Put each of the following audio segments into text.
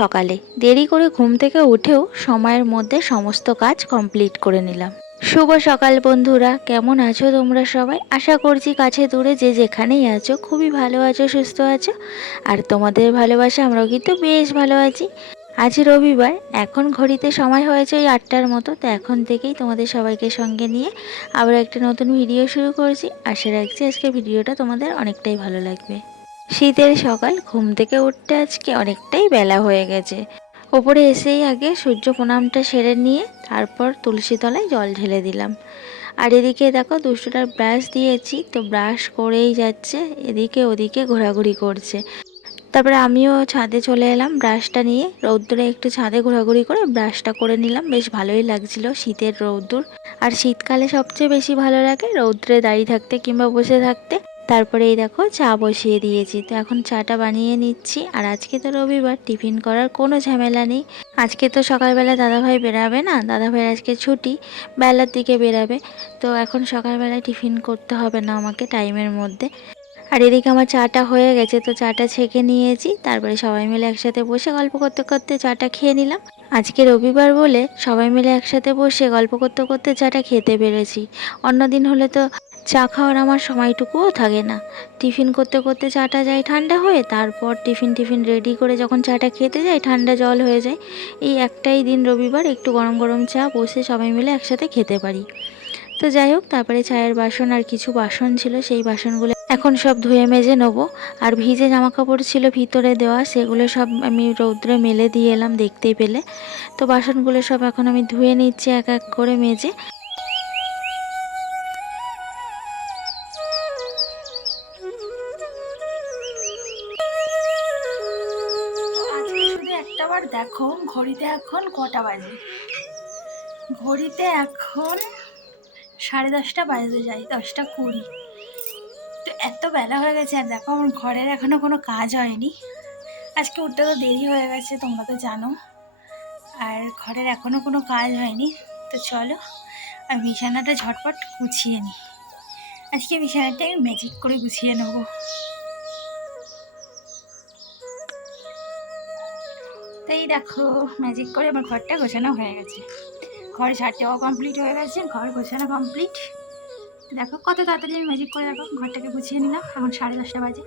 সকালে দেরি করে ঘুম থেকে উঠেও সময়ের মধ্যে সমস্ত কাজ কমপ্লিট করে নিলাম। শুভ সকাল বন্ধুরা, কেমন আছো তোমরা সবাই? আশা করছি কাছে দূরে যে যেখানেই আছো খুবই ভালো আছো, সুস্থ আছো। আর তোমাদের ভালোবাসা আমরাও কিন্তু বেশ ভালো আছি। আজ রবিবার, এখন ঘড়িতে সময় হয়েছে ওই 8টার মতো। তো এখন থেকেই তোমাদের সবাইকে সঙ্গে নিয়ে আবার একটা নতুন ভিডিও শুরু করছি। আশা রাখছি আজকে ভিডিওটা তোমাদের অনেকটাই ভালো লাগবে। শীতের সকাল, ঘুম থেকে উঠতে আজকে অনেকটাই বেলা হয়ে গেছে। ওপরে এসেই আগে সূর্য প্রণামটা সেরে নিয়ে তারপর তুলসী তলায় জল ঢেলে দিলাম। আর এদিকে দেখো দুষ্টুটার ব্রাশ দিয়েছি, তো ব্রাশ করেই যাচ্ছে, এদিকে ওদিকে ঘোরাঘুরি করছে। তারপরে আমিও ছাদে চলে এলাম ব্রাশটা নিয়ে, রৌদ্রে একটু ছাদে ঘোরাঘুরি করে ব্রাশটা করে নিলাম। বেশ ভালোই লাগছিল শীতের রৌদ্র। আর শীতকালে সবচেয়ে বেশি ভালো লাগে রৌদ্রে দাঁড়িয়ে থাকতে কিংবা বসে থাকতে। তারপরে এই দেখো চা বসিয়ে দিয়েছি, তো এখন চাটা বানিয়ে নিচ্ছি। আর আজকে তো রবিবার, টিফিন করার কোনো ঝামেলা নেই। আজকে তো সকালবেলা দাদাভাই বেরাবে না, দাদাভাইয়ের আজকে ছুটি, বেলার দিকে বেরাবে। তো এখন সকালবেলায় টিফিন করতে হবে না আমাকে টাইমের মধ্যে। আর এদিকে আমার চাটা হয়ে গেছে, তো চাটা ছেঁকে নিয়েছি। তারপরে সবাই মিলে একসাথে বসে গল্প করতে করতে চাটা খেয়ে নিলাম। আজকে রবিবার বলে সবাই মিলে একসাথে বসে গল্প করতে করতে চাটা খেতে পেরেছি। অন্যদিন হলে তো চা খাওয়ার আমার সময়টুকুও থাকে না। টিফিন করতে করতে চাটা যায় ঠান্ডা হয়ে, তারপর টিফিন রেডি করে যখন চাটা খেতে যাই ঠান্ডা জল হয়ে যায়। এই একটাই দিন রবিবার একটু গরম গরম চা বসে সবাই মিলে একসাথে খেতে পারি। তো যাই হোক, তারপরে চায়ের বাসন আর কিছু বাসন ছিল, সেই বাসনগুলো এখন সব ধুয়ে মেজে নেবো। আর ভিজে জামা কাপড় ছিল ভিতরে দেওয়া, সেগুলো সব আমি রৌদ্রে মেলে দিয়ে এলাম দেখতেই পেলে। তো বাসনগুলো সব এখন আমি ধুয়ে নিচ্ছি এক এক করে মেজে। আজকে শুধু একটাবার দেখো ঘড়িতে এখন কটা বাজে। ঘড়িতে এখন 10:30 বাজতে যায়, 10টা 20। তো এত বেলা হয়ে গেছে, আর দেখো আমার ঘরের এখনো কোনো কাজ হয়নি। আজকে উঠতে তো দেরি হয়ে গেছে, তোমরা তো জানো। আর ঘরের এখনো কোনো কাজ হয়নি। তো চলো আমি বিছানাটা ঝটপট গুছিয়ে নিই। আজকে বিছানাটা আমি ম্যাজিক করে গুছিয়ে নেব। তাই দেখো ম্যাজিক করে আমার ঘরটা গোছানো হয়ে গেছে। ঘর ঝাড় দেওয়া কমপ্লিট হয়ে গেছে, ঘর গোছানো কমপ্লিট। দেখো কত তাড়াতাড়ি আমি ম্যাজিক করে দেখো ঘরটাকে গুছিয়ে নিলাম। এখন 10:30 বাজে।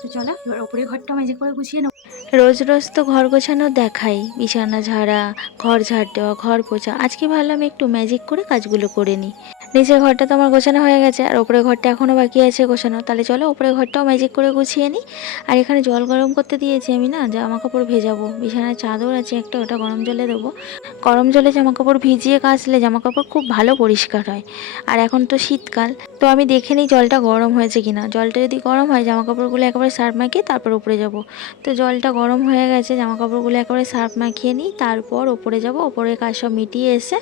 তো চলো এবার ওপরে ঘরটা ম্যাজিক করে গুছিয়ে নেব। রোজ রোজ তো ঘর গোছানো দেখাই, বিছানা ঝাড়া, ঘর ঝাড় দেওয়া, ঘর পোছা। আজকে ভাবলাম একটু ম্যাজিক করে কাজগুলো করে নিই। নিচের ঘরটা তো আমার গোছানো হয়ে গেছে, আর ওপরের ঘরটা এখনও বাকি আছে গোছানো। তাহলে চলো ওপরের ঘরটাও ম্যাজিক করে গুছিয়ে নিই। আর এখানে জল গরম করতে দিয়েছি আমি, না জামা কাপড় ভেজাবো। বিছানার চাদর আছে একটা, ওটা গরম জলে দেবো। গরম জলে জামা কাপড় ভিজিয়ে কাচলে জামা কাপড় খুব ভালো পরিষ্কার হয়। আর এখন তো শীতকাল, তো আমি দেখে নিই জলটা গরম হয়েছে কিনা। জলটা যদি গরম হয় জামা কাপড়গুলো একেবারে সার্ফ মাখিয়ে তারপর উপরে যাব। তো জলটা গরম হয়ে গেছে, জামা কাপড়গুলো একেবারে সার্ফ মাখিয়ে নিই, তারপর ওপরে যাব। ওপরে কাজ সব মিটিয়ে এসে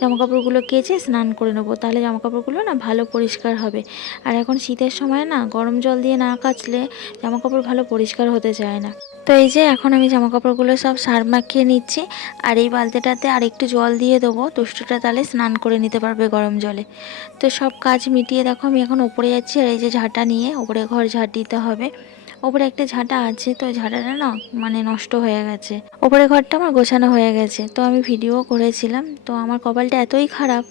জামা কাপড়গুলো কেচে স্নান করে নেবো, তাহলে জামা কাপড়গুলো না ভালো পরিষ্কার হবে। আর এখন শীতের সময় না গরম জল দিয়ে না কাচলে জামা কাপড় ভালো পরিষ্কার হতে চায় না। তো এই যে এখন আমি জামা কাপড়গুলো সব সার্ফ মাখিয়ে নিচ্ছি। আর এই বালতিটাতে আর একটু জল দিয়ে দেবো, দুষ্টুটা তাহলে স্নান করে নিতে পারবে গরম জলে। তো সব কাজ মিটিয়ে দেখো আমি এখন ওপরে যাচ্ছি। আর এই যে ঝাঁটা নিয়ে ওপরে ঘর ঝাঁট দিতে হবে। ওপরে একটা ঝাঁটা আছে, তো ঝাঁটাটা না মানে নষ্ট হয়ে গেছে। ওপরে ঘরটা আমার গোছানো হয়ে গেছে, তো আমি ভিডিও করেছিলাম। তো আমার কপালটা এতই খারাপ,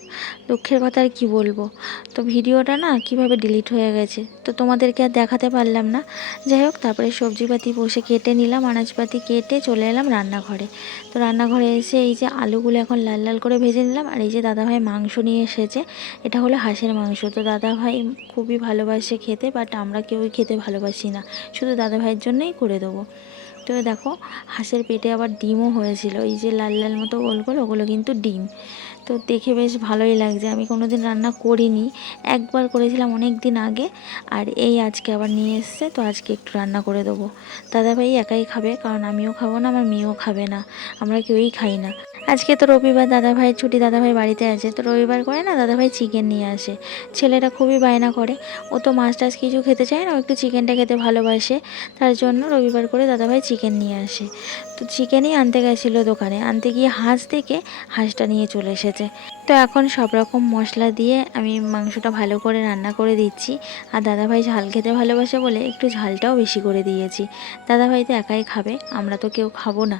দুঃখের কথা আর কি বলবো। তো ভিডিওটা না কিভাবে ডিলিট হয়ে গেছে, তো তোমাদেরকে আর দেখাতে পারলাম না। যাই হোক, তারপরে সবজিপাতি বসে কেটে নিলাম, আনাজপাতি কেটে চলে এলাম রান্নাঘরে। তো রান্নাঘরে এসে এই যে আলুগুলো এখন লাল লাল করে ভেজে নিলাম। আর এই যে দাদাভাই মাংস নিয়ে এসেছে, এটা হলো হাঁসের মাংস। তো দাদাভাই খুবই ভালোবাসে খেতে, বাট আমরা কেউই খেতে ভালোবাসি না, শুধু দাদাভাইয়ের জন্যই করে দেবো। তো দেখো হাঁসের পেটে আবার ডিমও হয়েছিল, এই যে লাল লাল মতো গোল গোল, ওগুলো কিন্তু ডিম। তো দেখে বেশ ভালোই লাগছে। আমি কোনো দিন রান্না করিনি, একবার করেছিলাম অনেক দিন আগে। আর এই আজকে আবার নিয়ে এসছে, তো আজকে একটু রান্না করে দেবো। দাদাভাই একাই খাবে, কারণ আমিও খাবো না, আমার মেয়েও খাবে না, আমরা কেউই খাই না। আজকে তো রবিবার, দাদাভাইয়ের ছুটি, দাদাভাই বাড়িতে আছে। তো রবিবার করে না দাদাভাই চিকেন নিয়ে আসে। ছেলেটা খুবই বায়না করে, ও তো মাছ টাছ কিছু খেতে চায় না, ও একটু চিকেনটা খেতে ভালোবাসে। তার জন্য রবিবার করে দাদাভাই চিকেন নিয়ে আসে। তো চিকেনই আনতে গেছিলো দোকানে, আনতে গিয়ে হাঁস দেখে হাঁসটা নিয়ে চলে এসেছে এসেছে। তো এখন সব রকম মশলা দিয়ে আমি মাংসটা ভালো করে রান্না করে দিচ্ছি। আর দাদাভাই ঝাল খেতে ভালোবাসে বলে একটু ঝালটাও বেশি করে দিয়েছি। দাদাভাই তো একাই খাবে, আমরা তো কেউ খাবো না।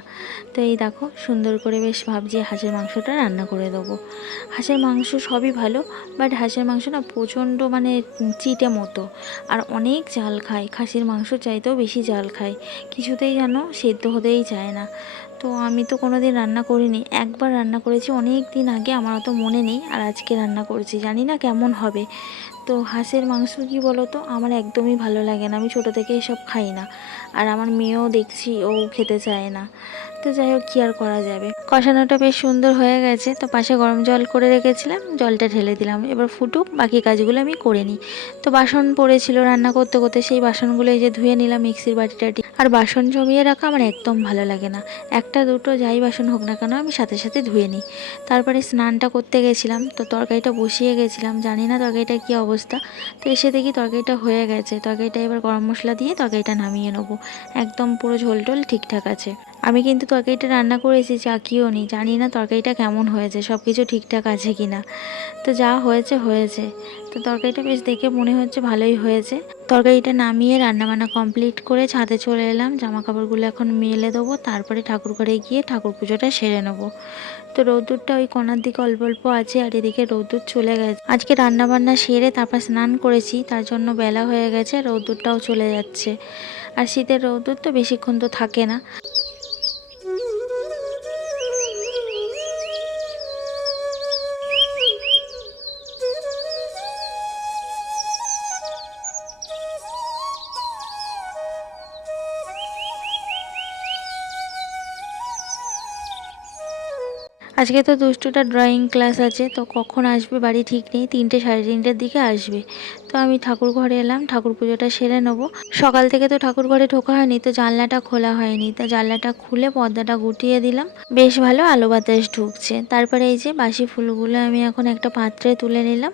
তো এই দেখো সুন্দর করে বেশ ভাবছি হাঁসের মাংসটা রান্না করে দেবো। হাঁসের মাংস সবই ভালো, বাট হাঁসের মাংস না প্রচণ্ড মানে চিটে মতো, আর অনেক জাল খায়। খাসির মাংস চাইতেও বেশি জাল খায়, কিছুতেই যেন সেদ্ধ হতেই চায় না। তো আমি তো কোনো দিন রান্না করিনি, একবার রান্না করেছি অনেক দিন আগে, আমার অত মনে নেই। আর আজকে রান্না করেছি, জানি না কেমন হবে। তো হাঁসের মাংস কি বলো তো, আমার একদমই ভালো লাগে না, আমি ছোটো থেকে এসব খাই না। আর আমার মেয়েও দেখছি ও খেতে চায় না। তো যাই হোক, কী আর করা যাবে। কষানোটা বেশ সুন্দর হয়ে গেছে, তো পাশে গরম জল করে রেখেছিলাম, জলটা ঢেলে দিলাম। এবার ফুটুক, বাকি কাজগুলো আমি করে নিই। তো বাসন পড়েছিল রান্না করতে করতে, সেই বাসনগুলো এই যে ধুয়ে নিলাম, মিক্সির বাটিটাটি। আর বাসন জমিয়ে রাখা আমার একদম ভালো লাগে না, একটা দুটো যাই বাসন হোক না কেন আমি সাথে সাথে ধুয়ে নিই। তারপরে স্নানটা করতে গেছিলাম, তো তরকারিটা বসিয়ে গেছিলাম, জানি না তরকারিটার কী অবস্থা। তো এসে দেখি তরকারিটা হয়ে গেছে। তরকারিটা এবার গরম মশলা দিয়ে তরকারিটা নামিয়ে নেবো, একদম পুরো ঝোল টোল ঠিকঠাক আছে। আমি কিন্তু তরকারিটা রান্না করেছি, চাকিও নি, জানি না তরকারিটা কেমন হয়েছে, সব কিছু ঠিকঠাক আছে কি না। তো যা হয়েছে হয়েছে। তো তরকারিটা বেশ দেখে মনে হচ্ছে ভালোই হয়েছে। তরকারিটা নামিয়ে রান্নাবান্না কমপ্লিট করে ছাদে চলে এলাম, জামা কাপড়গুলো এখন মেলে দেবো, তারপরে ঠাকুর ঘরে গিয়ে ঠাকুর পুজোটা সেরে নেবো। তো রোদ্দুরটা ওই কোনার দিকে অল্প অল্প আছে, আর এদিকে রোদ্দুর চলে গেছে। আজকে রান্নাবান্না সেরে তারপর স্নান করেছি, তার জন্য বেলা হয়ে গেছে, রোদ্দুরটাও চলে যাচ্ছে। আর শীতের রোদ্দুর তো বেশিক্ষণ তো থাকে না। আজকে তো দুষ্টুটা ড্রয়িং ক্লাস আছে, তো কখন আসবে বাড়ি ঠিক নেই, 3টে সাড়ে 3টের দিকে আসবে। তো আমি ঠাকুর ঘরে এলাম, ঠাকুর পুজোটা সেরে নেবো। সকাল থেকে তো ঠাকুর ঘরে ঢোকা হয়নি, তো জানলাটা খোলা হয়নি, তো জানলাটা খুলে পর্দাটা গুটিয়ে দিলাম, বেশ ভালো আলো বাতাস ঢুকছে। তারপরে এই যে বাসি ফুলগুলো আমি এখন একটা পাত্রে তুলে নিলাম।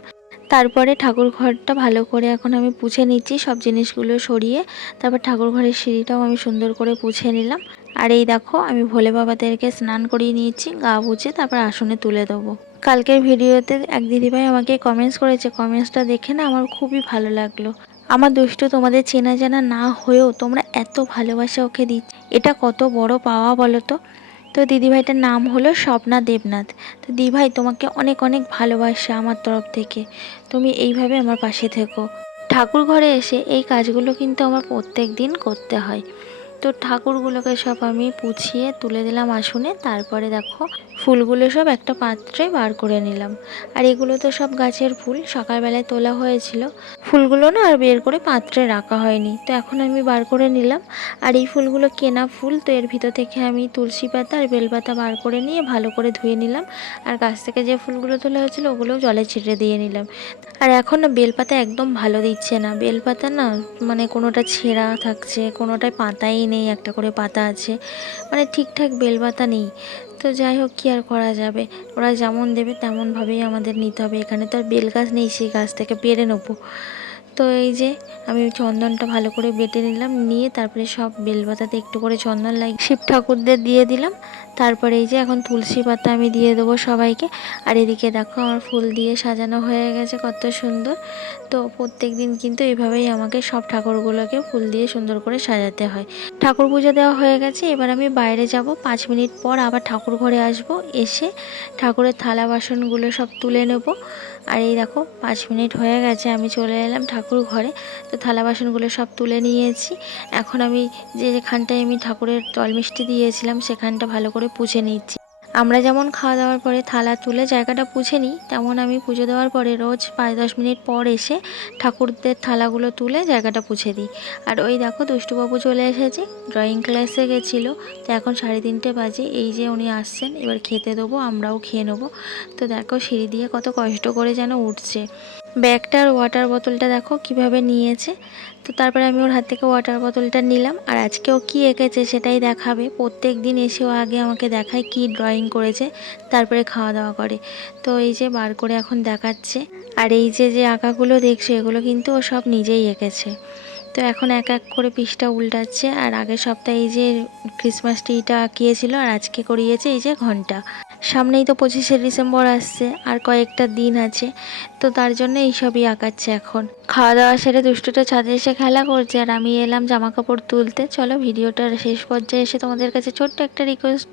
তারপরে ঠাকুর ঘরটা ভালো করে এখন আমি পুছে নিচ্ছি, সব জিনিসগুলো সরিয়ে। তারপর ঠাকুর ঘরের সিঁড়িটাও আমি সুন্দর করে পুছে নিলাম। আর এই দেখো আমি ভোলে বাবাদেরকে স্নান করিয়ে নিয়েছি, গা বুঝে তারপর আসনে তুলে দেবো। কালকের ভিডিওতে এক দিদিভাই আমাকে কমেন্টস করেছে, কমেন্টসটা দেখে না আমার খুবই ভালো লাগলো। আমার দুষ্টু তোমাদের চেনা জানা না হয়েও তোমরা এত ভালোবাসা ওকে দিচ্ছ, এটা কত বড় পাওয়া বলো তো। তো দিদিভাইটার নাম হলো স্বপ্না দেবনাথ। তো দিদিভাই তোমাকে অনেক অনেক ভালোবাসা আমার তরফ থেকে, তুমি এইভাবে আমার পাশে থেকো। ঠাকুর ঘরে এসে এই কাজগুলো কিন্তু আমার প্রত্যেক দিন করতে হয়। তো ঠাকুরগুলোকে সব আমি পুছিয়ে তুলে দিলাম আসনে। তারপরে দেখো ফুলগুলো সব একটা পাত্রে বার করে নিলাম। আর এগুলো তো সব গাছের ফুল, সকালবেলায় তোলা হয়েছিল, ফুলগুলো না আর বের করে পাত্রে রাখা হয়নি, তো এখন আমি বার করে নিলাম। আর এই ফুলগুলো কেনা ফুল, তো এর ভিতর থেকে আমি তুলসী পাতা আর বেলপাতা বার করে নিয়ে ভালো করে ধুয়ে নিলাম। আর গাছ থেকে যে ফুলগুলো তোলা হয়েছিল ওগুলোও জলে ছিটে দিয়ে নিলাম। আর এখন না বেলপাতা একদম ভালো দিচ্ছে না, বেলপাতা না মানে কোনোটা ছেঁড়া থাকছে, কোনোটায় পাতাই নেই, একটা করে পাতা আছে, মানে ঠিকঠাক বেলপাতা নেই। তো যাই হোক, কী আর করা যাবে, ওরা যেমন দেবে তেমনভাবেই আমাদের নিতে হবে। এখানে তো আর বেল গাছ নেই সেই গাছ থেকে পেরে নেবো। তো এই যে আমি চন্দনটা ভালো করে বেটে নিলাম, নিয়ে তারপরে সব বেলপাতাতে একটু করে চন্দন লাগিয়ে শিব ঠাকুরদের দিয়ে দিলাম। তারপরে এই যে এখন তুলসী পাতা আমি দিয়ে দেবো সবাইকে। আর এদিকে দেখো আমার ফুল দিয়ে সাজানো হয়ে গেছে কত সুন্দর। তো প্রত্যেক দিন কিন্তু এইভাবেই আমাকে সব ঠাকুরগুলোকে ফুল দিয়ে সুন্দর করে সাজাতে হয়। ঠাকুর পুজো দেওয়া হয়ে গেছে, এবার আমি বাইরে যাব, 5 মিনিট পর আবার ঠাকুর ঘরে আসব, এসে ঠাকুরের থালা বাসনগুলো সব তুলে নেব। আর এই দেখো 5 মিনিট হয়ে গেছে, আমি চলে এলাম ঠাকুর ঘরে। তো থালা বাসনগুলো সব তুলে নিয়েছি। এখন আমি যেখানটায় আমি ঠাকুরের জল মিষ্টি দিয়েছিলাম সেখানটা ভালো করে পুছে নিচ্ছি। আমরা যেমন খাওয়া দাওয়ার পরে থালা তুলে জায়গাটা পুছে নিই, তেমন আমি পুজো দেওয়ার পরে রোজ 5-10 মিনিট পর এসে ঠাকুরদের থালাগুলো তুলে জায়গাটা পুছে দিই। আর ওই দেখো দুষ্টুবাবু চলে এসেছে, ড্রয়িং ক্লাসে গেছিলো, তো এখন 3:30 বাজে, এই যে উনি আসছেন, এবার খেতে দেবো, আমরাও খেয়ে নেবো। তো দেখো সিঁড়ি দিয়ে কত কষ্ট করে যেন উঠছে। ব্যাগটা আর ওয়াটার বোতলটা দেখো কিভাবে নিয়েছে। তো তারপরে আমি ওর হাত থেকে ওয়াটার বোতলটা নিলাম। আর আজকে ও কী এঁকেছে সেটাই দেখাবে, প্রত্যেক দিন এসে ও আগে আমাকে দেখায় কি ড্রয়িং করেছে, তারপরে খাওয়া দাওয়া করে। তো এই যে বার করে এখন দেখাচ্ছে। আর এই যে যে আঁকাগুলো দেখছো এগুলো কিন্তু ও সব নিজেই এঁকেছে। তো এখন এক এক করে পৃষ্ঠা উল্টাচ্ছে। আর আগের সপ্তাহে এই যে ক্রিসমাস ট্রিটা আঁকিয়েছিল, আর আজকে করিয়েছে এই যে ঘন্টা। সামনেই তো 25শে ডিসেম্বর আসছে, আর কয়েকটা দিন আছে, তো তার জন্য এইসবই আঁকাচ্ছে এখন। খাওয়া দাওয়া সেরে দুষ্টুটা ছাদে এসে খেলা করছে, আর আমি এলাম জামা কাপড় তুলতে। চলো ভিডিওটার শেষ পর্যায়ে এসে তোমাদের কাছে ছোট্ট একটা রিকোয়েস্ট,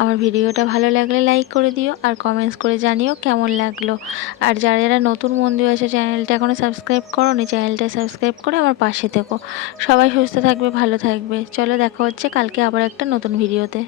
আমার ভিডিওটা ভালো লাগলে লাইক করে দিও আর কমেন্টস করে জানিও কেমন লাগলো। আর যারা যারা নতুন বন্ধু আছে চ্যানেলটা এখনও সাবস্ক্রাইব করোনি, চ্যানেলটা সাবস্ক্রাইব করে আমার পাশে থেকো। সবাই সুস্থ থাকবে, ভালো থাকবে। চলো দেখা হচ্ছে কালকে আবার একটা নতুন ভিডিওতে।